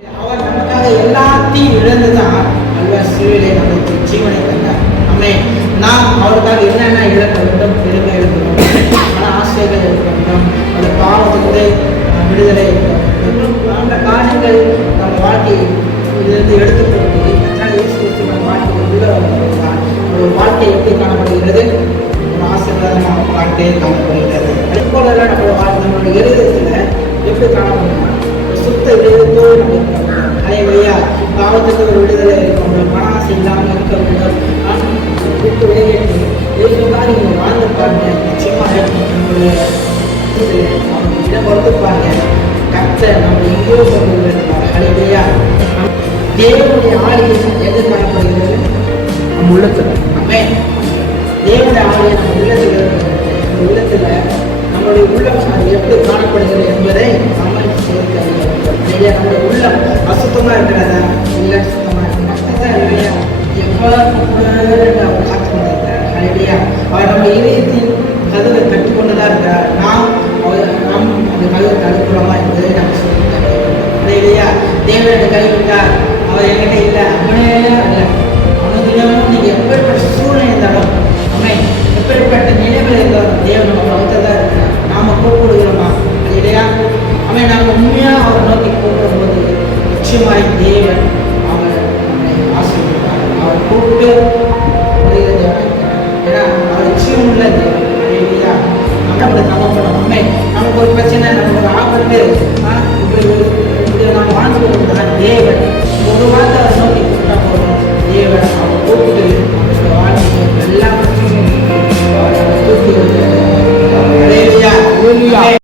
அவர் நமக்காக எல்லாத்தையும் இழந்துதான் அல்வா சிலுவையிலே நமக்கு ஜீவனை தந்தார். ஆமே, நாம் அவருக்காக என்னென்ன இழக்க வேண்டும்? பெருமை இழக்க வேண்டும், மன ஆசைகள் இருக்க வேண்டும், அந்த பாவத்திலிருந்து விடுதலை இருக்க வேண்டும். அந்த காரியங்கள் நம்ம வாழ்க்கையை இதிலிருந்து எடுத்துக்கொண்டு எத்தனை இயேசு நம்ம வாழ்க்கையை உள்ள வருகிறார். ஒரு வாழ்க்கை எப்படி காணப்படுகிறது? ஒரு ஆசீர்வாதமான வாழ்க்கையை காணப்படுகிறது. அதுபோல நம்மளுடைய இருதயத்தில் எப்படி காணப்படுகிறோம்? சுத்த இதயத்தோடு நம்ம அலைவையா பாவத்துக்கு ஒரு விடுதலை இருக்க வேண்டும், மன ஆசை இல்லாமல் இருக்க வேண்டும். கூட்டு விளையாட்டு இதுக்காக நீங்கள் வாழ்ந்து பாருங்க. நிச்சயமாக நம்மளுடைய இடம் பொறுத்து பாருங்க. கர்த்தர் நம்ம எங்கேயோ கொண்டு வருகிறார். அலைவையா தேவனுடைய ஆளுகை எது காணப்படுகிறது? நம்ம உள்ளத்துல. ஆமே, தேவனுடைய ஆளுகை நம்ம உள்ளத்தில் இருக்கிறது. இந்த உள்ளத்துல நம்மளுடைய உள்ளம் அது எப்படி காணப்படுகிறது என்பதை கமெண்ட் செய்து இல்லையா? நம்மளுடைய உள்ளம் அசுத்தமா இருக்கிறதா? இல்லை, சுத்தமா இருக்கிறதா? இல்லையா? அவர் காத்து கொண்டிருக்கிறார். இல்லையா? அவர் நம்ம இதயத்தின் கதவை கட்டி கொண்டுதான் இருக்கிறார். நாம் அந்த கதவை தடுக்கிறோமா என்பதை நம்ம சொல்லியிருக்காங்க. இல்லையா? தேவனை கைவிட்டார், அவர் என்கிட்ட இல்லை, அவனே இல்லை. அவனுக்கு நீங்க எப்பேற்பட்ட சூழ்நிலை இருந்தாலும், அவன் எப்பேற்பட்ட நிலைகள் இருந்தாலும் தேவன் நம்ம பக்கத்தில் தான் இருக்கிறார். நாம கூப்பிடுகிறோமா? இல்லையா? அவன் நாங்கள் உண்மையா அவரை நோக்கி கூப்பிடும் போது நிச்சயமாய் தேவன் அவர் நம்மை ஆசீர்வதிப்பார். அவர் கூப்பிட்டு வருகிறது. ஏன்னா அவர் நிச்சயம் உள்ள தேவன். இல்லையா? நம்ம கவலைப்படும். உண்மை நமக்கு ஒரு பிரச்சனை, நமக்கு ஒரு ஆபத்து